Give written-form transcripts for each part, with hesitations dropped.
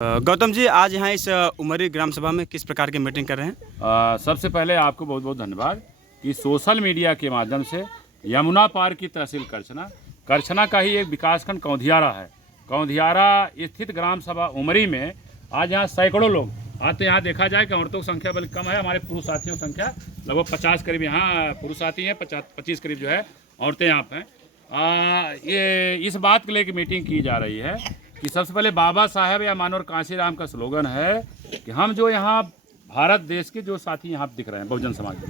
गौतम जी, आज यहाँ इस उमरी ग्राम सभा में किस प्रकार की मीटिंग कर रहे हैं? सबसे पहले आपको बहुत बहुत धन्यवाद कि सोशल मीडिया के माध्यम से यमुना पार की तहसील करछना का ही एक विकासखंड कौंधियारा है। कौंधियारा स्थित ग्राम सभा उमरी में आज यहाँ सैकड़ों लोग आज तो यहाँ देखा जाए कि औरतों की संख्या बल्कि कम है, हमारे पुरुष साथियों की संख्या लगभग 50 करीब यहाँ पुरुष साथी हैं, 25 करीब जो है औरतें यहाँ पर हैं। ये इस बात को लेकर मीटिंग की जा रही है कि सबसे पहले बाबा साहेब या मानवर कांशीराम का स्लोगन है कि हम जो यहाँ भारत देश के जो साथी यहाँ दिख रहे हैं बहुजन समाज के,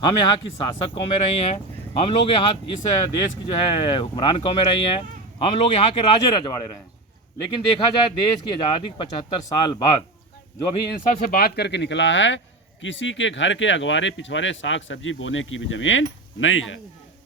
हम यहाँ की शासक कौमें रही हैं, हम लोग यहाँ इस देश की जो है हुक्मरान कौमें रही हैं, हम लोग यहाँ के राजे रजवाड़े रहे हैं। लेकिन देखा जाए देश की आज़ादी के 75 साल बाद जो अभी इन सब से बात करके निकला है, किसी के घर के अगवारे पिछवाड़े साग सब्जी बोने की भी ज़मीन नहीं है।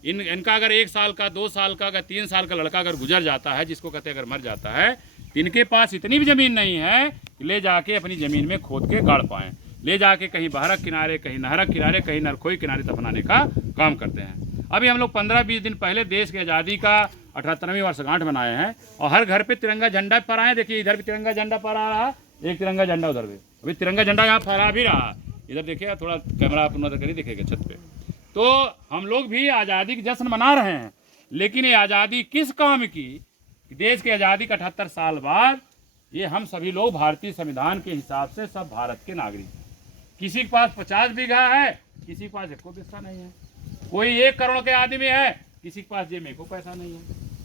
इनका अगर 1 साल का 2 साल का अगर 3 साल का लड़का अगर गुजर जाता है, जिसको कहते हैं अगर मर जाता है, तो इनके पास इतनी भी ज़मीन नहीं है कि ले जाके अपनी ज़मीन में खोद के गाड़ पाएँ, ले जाके कहीं बहरक किनारे, कहीं नहरक किनारे, कहीं नरखोई किनारे दफनाने का काम करते हैं। अभी हम लोग 15-20 दिन पहले देश की आज़ादी का 78वीं वर्षगांठ मनाए हैं और हर घर पे तिरंगा झंडा फहराए। देखिए इधर भी तिरंगा झंडा फहरा रहा, एक तिरंगा झंडा उधर भी, अभी तिरंगा झंडा यहाँ फहरा भी रहा। इधर देखिए, थोड़ा कैमरा आप नजर करिए, दिखेगा छत पे। तो हम लोग भी आज़ादी का जश्न मना रहे हैं, लेकिन ये आज़ादी किस काम की? देश की आज़ादी का 78 साल बाद ये हम सभी लोग भारतीय संविधान के हिसाब से सब भारत के नागरिक हैं। किसी के पास 50 बीघा है, किसी के पास 1 पैसा नहीं है, कोई 1 करोड़ के आदमी है, किसी के पास जेब में 1 पैसा नहीं है।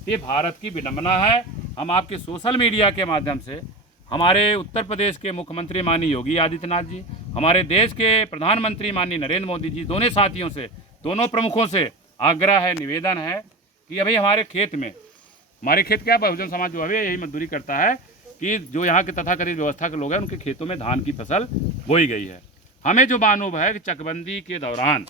ये भारत की विडंबना है। हम आपके सोशल मीडिया के माध्यम से हमारे उत्तर प्रदेश के मुख्यमंत्री माननीय योगी आदित्यनाथ जी, हमारे देश के प्रधानमंत्री माननीय नरेंद्र मोदी जी, दोनों साथियों से, दोनों प्रमुखों से आग्रह है, निवेदन है कि अभी हमारे खेत में, हमारे खेत क्या बहुजन समाज जो है यही मजदूरी करता है कि जो यहाँ के तथाकथित व्यवस्था के लोग हैं उनके खेतों में धान की फसल बोई गई है। हमें जो मालूम है कि चकबंदी के दौरान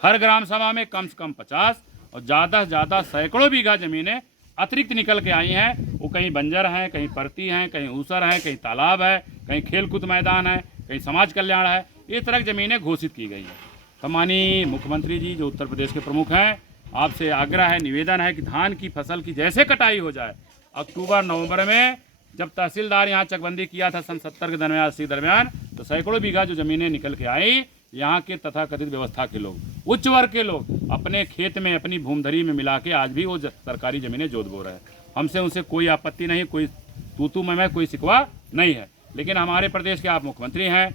हर ग्राम सभा में कम से कम 50 और ज़्यादा से ज़्यादा सैकड़ों बीघा ज़मीनें अतिरिक्त निकल के आई हैं। वो कहीं बंजर हैं, कहीं परती हैं, कहीं ऊसर हैं, कहीं तालाब है, कहीं खेलकूद मैदान है, कहीं समाज कल्याण है। इस तरह की ज़मीनें घोषित की गई हैं। तो माननीय मुख्यमंत्री जी जो उत्तर प्रदेश के प्रमुख हैं, आपसे आग्रह है, निवेदन है कि धान की फसल की जैसे कटाई हो जाए, अक्टूबर-नवंबर में जब तहसीलदार यहाँ चकबंदी किया था सन 70 के दरमियान 80 दरमियान, तो सैकड़ों बीघा जो ज़मीनें निकल के आई, यहाँ के तथाकथित व्यवस्था के लोग, उच्च वर्ग के लोग अपने खेत में अपनी भूमधरी में मिला के आज भी वो सरकारी ज़मीनें जोत बो रहे हैं। हमसे उनसे कोई आपत्ति नहीं, कोई तू मैं कोई शिकवा नहीं है। लेकिन हमारे प्रदेश के आप मुख्यमंत्री हैं,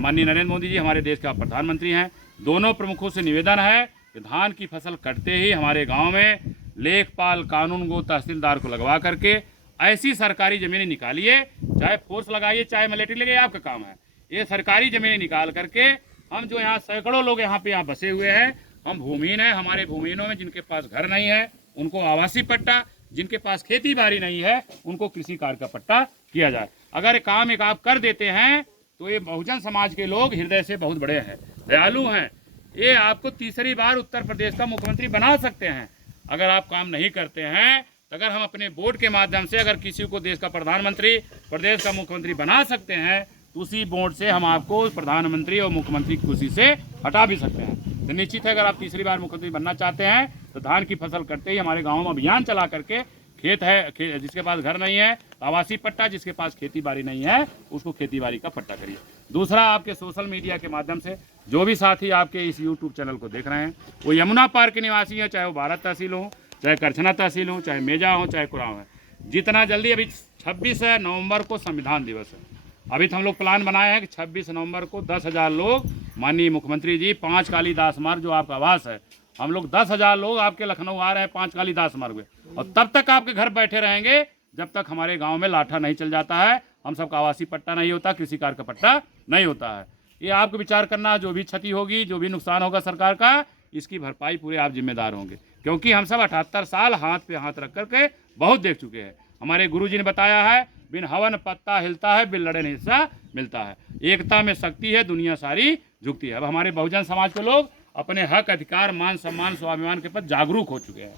माननीय नरेंद्र मोदी जी हमारे देश के आप प्रधानमंत्री हैं, दोनों प्रमुखों से निवेदन है कि धान की फसल कटते ही हमारे गांव में लेखपाल कानून गो तहसीलदार को लगवा करके ऐसी सरकारी ज़मीनें निकालिए, चाहे फोर्स लगाइए, चाहे मिलिट्री लगे, आपका काम है। ये सरकारी ज़मीनें निकाल करके हम जो यहाँ सैकड़ों लोग यहाँ पे बसे हुए हैं, हम भूमिहीन हैं, हमारे भूमिहीनों में जिनके पास घर नहीं है उनको आवासीय पट्टा, जिनके पास खेती बाड़ी नहीं है उनको कृषि कार्य का पट्टा किया जाए। अगर काम एक आप कर देते हैं तो ये बहुजन समाज के लोग हृदय से बहुत बड़े हैं, दयालु हैं, ये आपको तीसरी बार उत्तर प्रदेश का मुख्यमंत्री बना सकते हैं। अगर आप काम नहीं करते हैं तो अगर हम अपने वोट के माध्यम से अगर किसी को देश का प्रधानमंत्री, प्रदेश का मुख्यमंत्री बना सकते हैं, तो उसी वोट से हम आपको प्रधानमंत्री और मुख्यमंत्री की कुर्सी से हटा भी सकते हैं। तो निश्चित है, अगर आप तीसरी बार मुख्यमंत्री बनना चाहते हैं तो धान की फसल करते ही हमारे गाँव में अभियान चला करके खेत है जिसके पास घर नहीं है आवासीय पट्टा, जिसके पास खेती बाड़ी नहीं है उसको खेती बाड़ी का पट्टा करिए। दूसरा, आपके सोशल मीडिया के माध्यम से जो भी साथी आपके इस यूट्यूब चैनल को देख रहे हैं वो यमुना पार के निवासी हैं, चाहे वो भारत तहसील हो, चाहे करछना तहसील हो, चाहे मेजा हो, चाहे कुराव है, जितना जल्दी, अभी 26 नवंबर को संविधान दिवस है, अभी तो हम लोग प्लान बनाए हैं कि 26 नवंबर को 10,000 लोग, माननीय मुख्यमंत्री जी 5 कालीदास मार्ग जो आपका आवास है, हम लोग 10,000 लोग आपके लखनऊ आ रहे हैं 5 कालीदास मार्ग में, और तब तक आपके घर बैठे रहेंगे जब तक हमारे गांव में लाठा नहीं चल जाता है, हम सबका आवासीय पट्टा नहीं होता, कृषि कार्य का पट्टा नहीं होता है। ये आपको विचार करना, जो भी क्षति होगी, जो भी नुकसान होगा सरकार का, इसकी भरपाई पूरे आप जिम्मेदार होंगे, क्योंकि हम सब 78 साल हाथ पे हाथ रख करके बहुत देख चुके हैं। हमारे गुरुजी ने बताया है, बिन हवन पत्ता हिलता है, बिन लड़े हिस्सा मिलता है, एकता में शक्ति है, दुनिया सारी झुकती है। अब हमारे बहुजन समाज के लोग अपने हक, अधिकार, मान सम्मान, स्वाभिमान के प्रति जागरूक हो चुके हैं।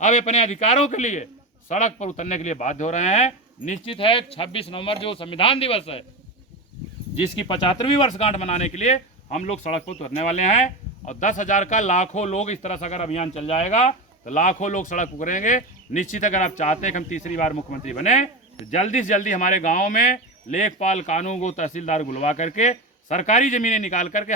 अब अपने अधिकारों के लिए सड़क पर उतरने के लिए बाध्य हो रहे हैं। निश्चित है 26 नवंबर जो संविधान दिवस है, जिसकी 75वीं वर्षगांठ मनाने के लिए हम लोग सड़क पर उतरने वाले हैं, और 10,000 का लाखों लोग इस तरह से अगर अभियान चल जाएगा तो लाखों लोग सड़क उतरेंगे। निश्चित अगर आप चाहते हैं कि हम तीसरी बार मुख्यमंत्री बने तो जल्दी से जल्दी हमारे गांव में लेखपाल, कानूनगो, तहसीलदार बुलवा करके सरकारी ज़मीनें निकाल करके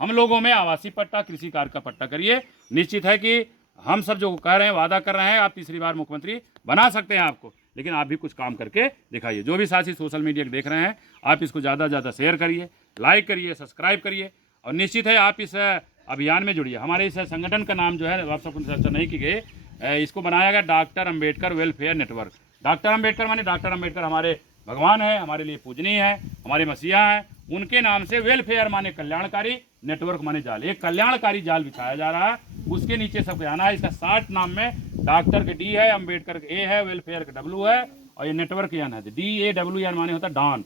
हम लोगों में आवासीय पट्टा, कृषि कार्य का पट्टा करिए। निश्चित है कि हम सब जो कह रहे हैं, वादा कर रहे हैं, आप तीसरी बार मुख्यमंत्री बना सकते हैं आपको, लेकिन आप भी कुछ काम करके दिखाइए। जो भी साथी सोशल मीडिया देख रहे हैं, आप इसको ज़्यादा से ज़्यादा शेयर करिए, लाइक करिए, सब्सक्राइब करिए और निश्चित है आप इस अभियान में जुड़िए। हमारे इस संगठन का नाम जो है, आप सबको चर्चा नहीं की गई, इसको बनाया गया doctor Ambedkar welfare network. Doctor Ambedkar माने डॉक्टर अंबेडकर हमारे भगवान है, हमारे लिए पूजनीय है, हमारे मसीहा हैं, उनके नाम से वेलफेयर माने कल्याणकारी, नेटवर्क माने जाल। एक कल्याणकारी जाल बिछाया जा रहा है, उसके नीचे सबको आना है। इसका 60 नाम में डॉक्टर के डी है, अंबेडकर के ए है, वेलफेयर का डब्ल्यू है और ये नेटवर्क एन है। DAWN माने होता डान।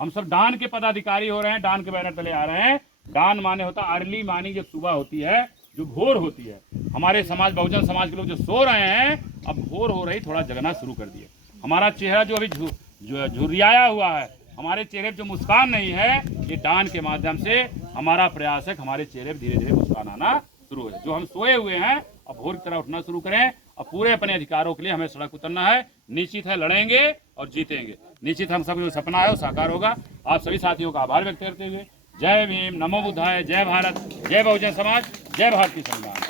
हम सब डान के पदाधिकारी हो रहे हैं, डान के बैनर तले आ रहे हैं। डान माने होता अर्ली मॉर्निंग, जो सुबह होती है, जो भोर होती है। हमारे समाज, बहुजन समाज के लोग जो सो रहे हैं, अब भोर हो रही, थोड़ा जगना शुरू कर दिए। हमारा चेहरा जो अभी झुर्रियाया हुआ है, हमारे चेहरे पर जो मुस्कान नहीं है, ये डान के माध्यम से हमारा प्रयास है कि हमारे चेहरे पर धीरे धीरे मुस्कान आना शुरू है। जो हम सोए हुए हैं, अब भोर की तरह उठना शुरू करें और पूरे अपने अधिकारों के लिए हमें सड़क उतरना है। निश्चित है लड़ेंगे और जीतेंगे। निश्चित हम सब जो सपना है वो साकार होगा। आप सभी साथियों का आभार व्यक्त करते हुए जय भीम, नमो बुद्धाय, जय भारत, जय बहुजन समाज, जय भारतीय संविधान।